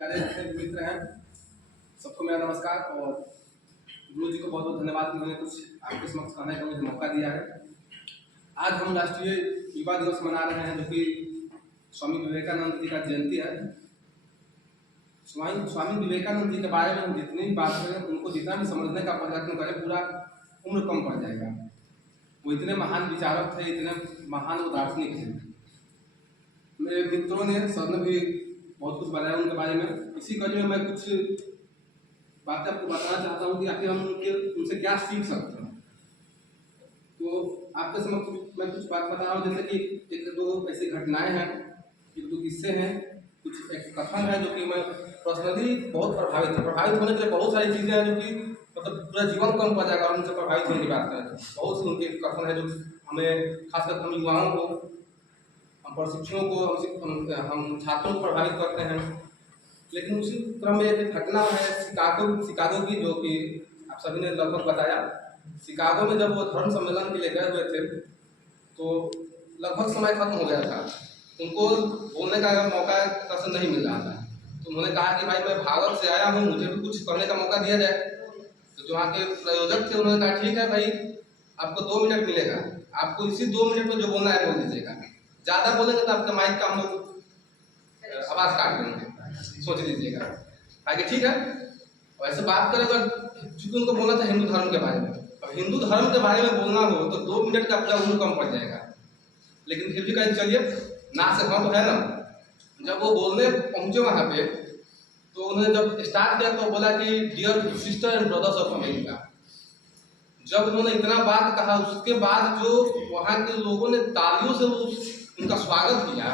मित्र हैं सबको मेरा नमस्कार और गुरु जी को बहुत बहुत धन्यवाद कि उन्होंने कुछ आपके समक्ष कहने का मुझे मौका दिया है। आज हम राष्ट्रीय युवा दिवस मना रहे हैं जो कि स्वामी विवेकानंद जी का जयंती है। स्वामी विवेकानंद जी के बारे में हम जितनी भी बात करें उनको जितना भी समझने का प्रयत्न करें पूरा उम्र कम पड़ जाएगा। वो इतने महान विचारक थे, इतने महान दार्शनिक थे। मेरे मित्रों ने सर ने भी बहुत कुछ बताया उनके बारे में। इसी कड़ी में मैं कुछ बातें आपको बताना चाहता हूँ कि आखिर हम उनसे क्या सीख सकते हैं। तो आपके समक्ष मैं कुछ बात बता रहा हूँ, जैसे कि एक दो ऐसी घटनाएं हैं, एक दो किस्से हैं, कुछ एक कथन है जो कि मैं पर्सनली बहुत प्रभावित होने के लिए बहुत सारी चीज़ें हैं जो कि मतलब पूरा जीवन कम पड़ जाएगा। उनसे प्रभावित होने की बात करें तो बहुत सी उनके कथन है जो हमें खासकर हम युवाओं को, हम प्रशिक्षुओं को, हम छात्रों को प्रभावित करते हैं। लेकिन उसी क्रम में एक घटना है शिकागो की, जो कि आप सभी ने लगभग बताया। शिकागो में जब वो धर्म सम्मेलन के लिए गए हुए थे तो लगभग समय खत्म हो गया था, उनको बोलने का मौका कसर नहीं मिल रहा था। तो उन्होंने कहा कि भाई मैं भारत से आया हूँ, मुझे भी कुछ करने का मौका दिया जाए। तो जो वहाँ के प्रायोजक थे उन्होंने कहा ठीक है भाई, आपको 2 मिनट मिलेगा, आपको इसी 2 मिनट में जो बोलना है बोल दीजिएगा। ज़्यादा बोलेंगे तो आपका माइक का हम लोग आवाज़ काट देंगे, सोच लीजिएगा। आगे ठीक है, वैसे बात करें तो चूंकि उनको बोलना था हिंदू धर्म के बारे में। अब हिंदू धर्म के बारे में बोलना हो तो 2 मिनट का पूरा उम्र कम पड़ जाएगा। लेकिन फिर भी कहीं चलिए ना से हाँ तो है ना। जब वो बोलने पहुंचे वहाँ पे तो उन्होंने जब स्टार्ट किया तो बोला कि dear sister and brothers of America. जब उन्होंने इतना बात कहा उसके बाद जो वहाँ के लोगों ने तालियों से उनका स्वागत किया,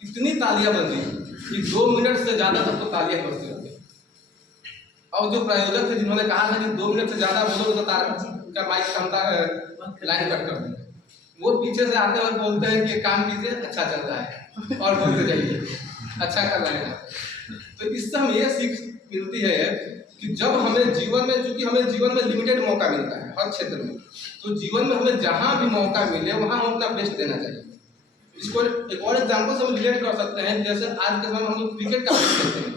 इतनी तालियां बजी कि 2 मिनट से ज्यादा तक तो तालियां बजती रहती। और जो प्रायोजक थे जिन्होंने कहा था कि 2 मिनट से ज्यादा बोलोगे तो का माइक क्षमता लाइन कट कर देंगे, वो पीछे से आते और बोलते हैं कि काम कीजिए, अच्छा चल रहा है और बोलते जाइए, अच्छा कर रहे हैं। तो इससे हमें यह सीख मिलती है कि जब हमें जीवन में, चूंकि हमें जीवन में लिमिटेड मौका मिलता है हर क्षेत्र में, तो जीवन में हमें जहां भी मौका मिले वहां हम अपना बेस्ट देना चाहिए। इसको एक और एग्जांपल से हम रिलेट कर सकते हैं। जैसे आज के समय में हम लोग क्रिकेट का मैच खेलते हैं।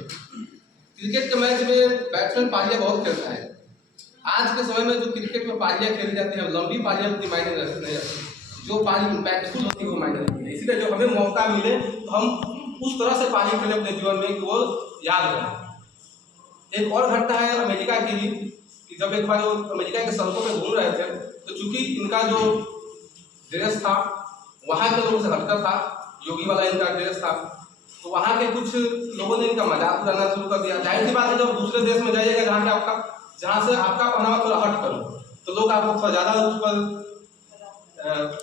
क्रिकेट के मैच में बैट्समैन पारियां बहुत खेलता है। आज के समय में जो क्रिकेट में पारियां खेली जाती है, लंबी पारियां उतनी मायने नहीं रखती, जो पारी इम्पैक्टफुल होती है वो मायने रखती है। इसलिए जो हमें मौका मिले तो हम उस तरह से पारी खेलें अपने जीवन में कि वो याद रहे। एक और घटना है अमेरिका की कि जब एक बार वो अमेरिका के सड़कों में घूम रहे थे तो चूंकि इनका जो ड्रेस था वहाँ के लोगों से हटकर था, योगी वाला इनका ड्रेस था, तो वहाँ के कुछ लोगों ने इनका मजाक उड़ाना शुरू कर दिया। जाहिर सी बात है, जब दूसरे देश में जाइएगा जहाँ से आपका पहनावा थोड़ा हट करो तो लोग आपको थोड़ा ज़्यादा उस पर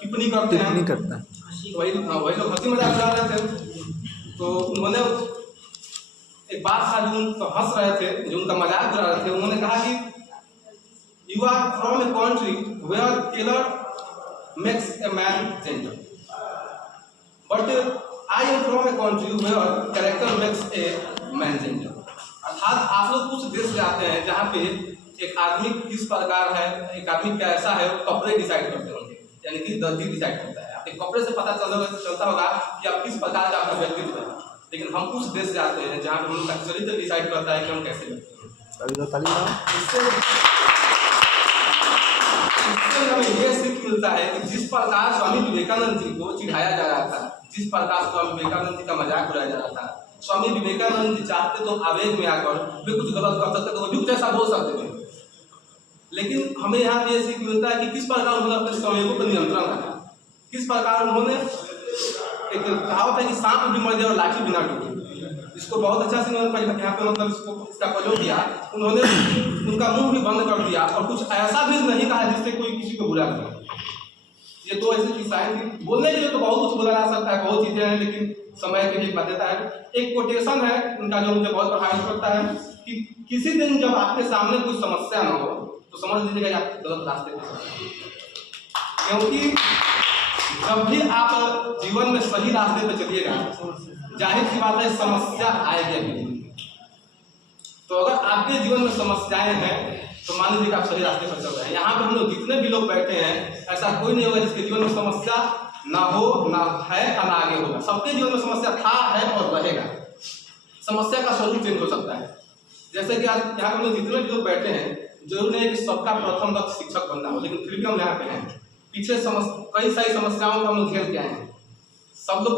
टिप्पणी करते हैं। तो वही लोग हंसी मजाक उड़ा रहे थे। तो उन्होंने एक बात था जो उनको हंस रहे थे, जो उनका मजाक उड़ा रहे थे, उन्होंने कहा कि you are from a country where tailor makes a man gentle, but I am from a country where character makes a man gentle. अर्थात आप लोग कुछ देश जाते हैं जहाँ पे एक आदमी किस प्रकार है, एक आदमी कैसा है, कपड़े डिसाइड करते होंगे, यानी कि दर्जी डिसाइड करता है। आपके कपड़े से पता चलता होगा कि आप किस प्रकार का आपका व्यक्तित्व है। लेकिन हम कुछ देश जाते हैं जहाँ पे हम लोग का चरित्र डिसाइड करता है कि हम कैसे लगते हैं। इससे हमें यह सीख मिलता है कि जिस प्रकार स्वामी विवेकानंद जी को चिढ़ाया जा रहा था, जिस प्रकार स्वामी विवेकानंद जी का मजाक उड़ाया जा रहा था, स्वामी विवेकानंद जी चाहते तो आवेग में आकर वे कुछ गलत कर सकते तो भी जैसा बोल सकते थे। लेकिन हमें यहाँ पे यह सीख मिलता है कि किस प्रकार उन्होंने अपने संवेगों पर नियंत्रण रखा, किस प्रकार उन्होंने, एक कहावत है कि सांप भी मर जाए और लाठी बिना टूटे, इसको बहुत अच्छा से उन्होंने यहाँ पे मतलब इसका प्रयोग किया। उन्होंने उनका मुंह भी बंद कर दिया और कुछ ऐसा भी नहीं कहा जिससे कोई किसी को बुरा करे। ये तो ऐसी किस्साएं थी। बोलने के लिए तो बहुत कुछ बोला जा सकता है, बहुत चीजें हैं, लेकिन समय के लिए बाध्यता है। एक कोटेशन है उनका जो मुझे बहुत प्रभावित करता है कि किसी दिन जब आपके सामने कोई समस्या न हो तो समझ लीजिएगा आप गलत रास्ते पे, क्योंकि जब भी आप जीवन में सही रास्ते पे चलिएगा जाहिर सी बात है समस्या आएगी। तो अगर आपके जीवन में समस्याएं हैं तो मान लीजिए आप सही रास्ते पर चल रहे हैं। यहाँ पे हम लोग जितने भी लोग बैठे हैं ऐसा कोई नहीं होगा जिसके जीवन में समस्या ना हो, ना है और ना आगे होगा। सबके जीवन में समस्या था, है और रहेगा। समस्या का स्वरूप चेंज हो सकता है। जैसे कि आज यहाँ पर जितने भी लोग बैठे हैं, जरूर नहीं कि सबका प्रथम लक्ष्य शिक्षक बनना हो, लेकिन फिर भी हम यहाँ पे हैं। पीछे कई सारी समस्याओं को हम लोग झेल के आए हैं। सब लोग,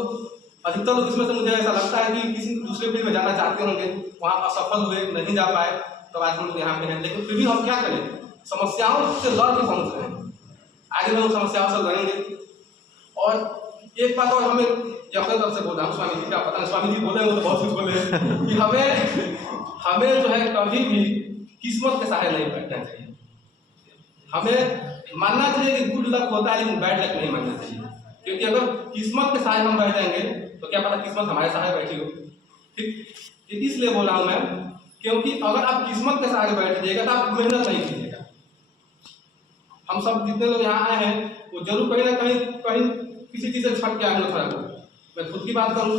अधिकतर लोग इसमें से मुझे ऐसा लगता है कि किसी दूसरे फील्ड में जाना चाहते होंगे, वहाँ असफल हुए, नहीं जा पाए, तो आज हम लोग यहाँ पे हैं। लेकिन फिर भी हम क्या करें, समस्याओं से लड़ के पहुँच रहे हैं। आगे हम समस्याओं से लड़ेंगे। और एक बात और हमें अपने तरफ से बोल रहा हूँ, स्वामी जी का पता नहीं, स्वामी जी बोले वो तो बहुत कुछ बोले कि हमें जो है कभी भी किस्मत के सहारे नहीं बैठना चाहिए। हमें मानना चाहिए कि गुड लक होता है, लेकिन बैड लक नहीं मानना चाहिए। क्योंकि अगर किस्मत के सहारे हम बैठ जाएंगे तो क्या पता किस्मत हमारे सहारे बैठी हो। ठीक, इसलिए बोल रहा हूँ मैं, क्योंकि अगर आप किस्मत के सहारे बैठ जाइएगा तो आप मेहनत नहीं कीजिएगा। हम सब जितने लोग यहाँ आए हैं वो जरूर कहीं ना कहीं किसी चीज़ से छट के आए हैं। थोड़ा मैं खुद की बात करूँ,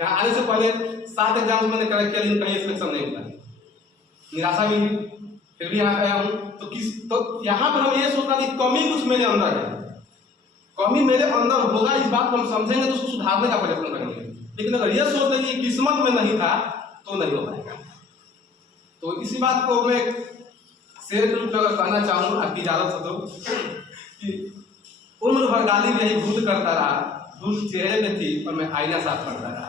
यहाँ आने से पहले 7 एग्जाम मैंने करेक्ट किया, लेकिन कहीं सिलेक्शन नहीं हुआ, निराशा मिली। फिर भी यहाँ आया हूँ तो यहाँ पर हम ये सोचना कि कमी कुछ मेरे अंदर है, कमी मेरे अंदर होगा, इस बात को हम समझेंगे तो उसको सुधारने का प्रयत्न करेंगे। लेकिन अगर ये सोच लें कि किस्मत में नहीं था तो नहीं हो पाएगा। तो इसी बात को मैं शेर के रूप में अगर कहना चाहूँ, आपकी इजाजत हो तो, कि उम्र भर गाली यही भूल करता रहा, भूल चेहरे में थी और मैं आईना साफ करता रहा।